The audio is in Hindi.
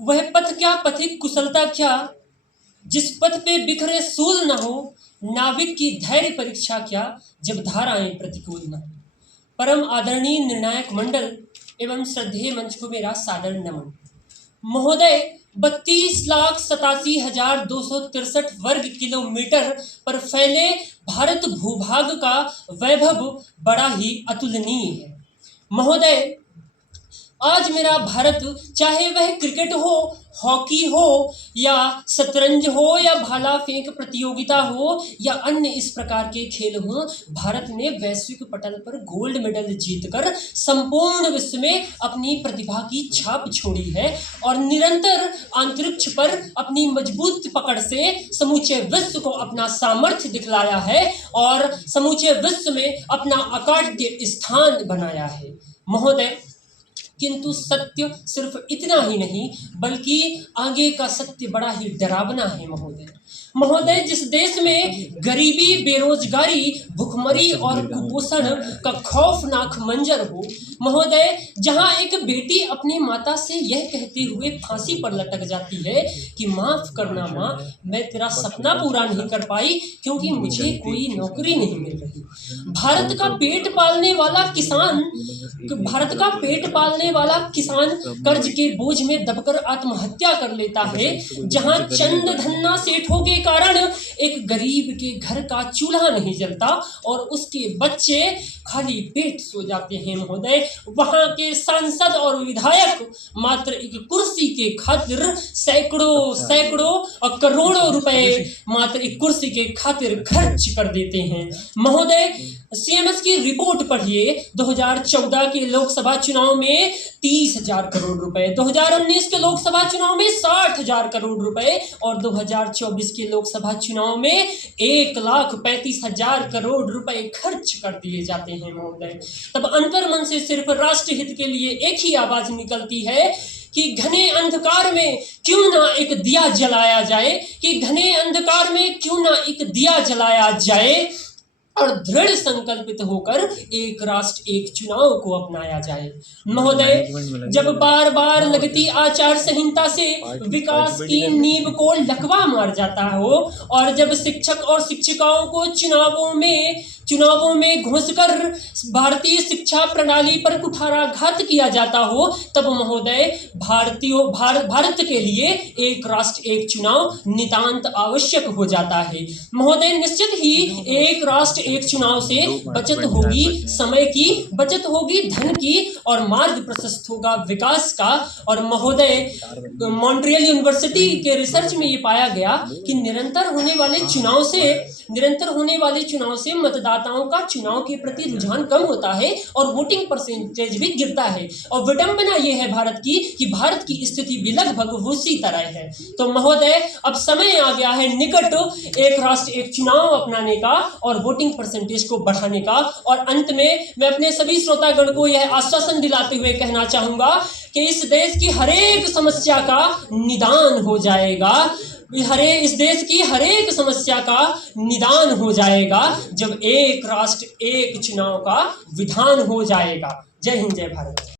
वह पथ क्या पथिक कुशलता क्या, जिस पथ पे बिखरे सूल न हो। नाविक की धैर्य परीक्षा क्या, जब धाराएं प्रतिकूल न हो। परम आदरणीय निर्णायक मंडल एवं श्रद्धेय मंच को मेरा सादर नमन। महोदय, 32,87,263 वर्ग किलोमीटर पर फैले भारत भूभाग का वैभव बड़ा ही अतुलनीय है। महोदय, आज मेरा भारत, चाहे वह क्रिकेट हो, हॉकी हो या शतरंज हो या भाला फेंक प्रतियोगिता हो या अन्य इस प्रकार के खेल हो, भारत ने वैश्विक पटल पर गोल्ड मेडल जीतकर संपूर्ण विश्व में अपनी प्रतिभा की छाप छोड़ी है और निरंतर अंतरिक्ष पर अपनी मजबूत पकड़ से समूचे विश्व को अपना सामर्थ्य दिखलाया है और समूचे विश्व में अपना अकाट्य स्थान बनाया है। महोदय, किंतु सत्य सिर्फ इतना ही नहीं बल्कि आगे का सत्य बड़ा ही डरावना है। महोदय, जिस देश में गरीबी, बेरोजगारी, भुखमरी और कुपोषण का खौफनाक मंजर हो, महोदय, जहां एक बेटी अपनी माता से यह कहते हुए फांसी पर लटक जाती है कि माफ करना माँ, मैं तेरा सपना पूरा नहीं कर पाई क्योंकि मुझे कोई नौकरी नहीं मिल रही। भारत का पेट पालने वाला किसान कर्ज के बोझ में दबकर आत्महत्या कर लेता है, जहां चंद धन्ना सेठों के कारण एक गरीब के घर का चूल्हा नहीं जलता और उसके बच्चे खाली पेट सो जाते हैं। महोदय, वहां के सांसद और विधायक मात्र एक कुर्सी के खातिर सैकड़ों और करोड़ों रुपए मात्र एक कुर्सी के खातिर खर्च कर देते हैं। महोदय, सीएमएस की रिपोर्ट पढ़िए। 2014 के लोकसभा चुनाव में 30,000 करोड़ रुपए, 2019 के लोकसभा चुनाव में 60,000 करोड़ रुपए और 2024 के लोकसभा चुनाव में 1,35,000 करोड़ रुपए खर्च कर दिए जाते हैं। महोदय, तब अंतर्मन से सिर्फ राष्ट्रहित के लिए एक ही आवाज निकलती है कि घने अंधकार में क्यों ना एक दिया जलाया जाए, कि घने अंधकार में क्यों ना एक दिया जलाया जाए और दृढ़ संकल्पित होकर एक राष्ट्र एक चुनाव को अपनाया जाए। महोदय, जब बार बार लगती आचार संहिता से विकास की नींव को लकवा मार जाता हो और जब शिक्षक और शिक्षिकाओं को चुनावों में घुसकर भारतीय शिक्षा प्रणाली पर कुठाराघात किया जाता हो, तब महोदय, भारत के लिए एक राष्ट्र एक चुनाव नितांत आवश्यक हो जाता है। महोदय, निश्चित ही एक राष्ट्र एक चुनाव से बचत होगी, समय की बचत होगी, धन की, और मार्ग प्रशस्त होगा विकास का। और महोदय, मॉन्ट्रियल यूनिवर्सिटी के रिसर्च में ये पाया गया कि निरंतर होने वाले चुनाव से मतदाताओं का चुनाव के प्रति रुझान कम होता है और वोटिंग परसेंटेज भी गिरता है। और विडंबना ये है भारत की कि भारत की स्थिति भी लगभग उसी तरह है। तो महोदय, अब समय आ गया है निकट एक राष्ट्र एक चुनाव अपनाने का और वोटिंग परसेंटेज को बढ़ाने का। और अंत में मैं अपने सभी श्रोतागण को यह आश्वासन दिलाते हुए कहना चाहूंगा कि इस देश की हरेक समस्या का निदान हो जाएगा। इस देश की हरेक समस्या का निदान हो जाएगा जब एक राष्ट्र एक चुनाव का विधान हो जाएगा। जय हिंद, जय भारत।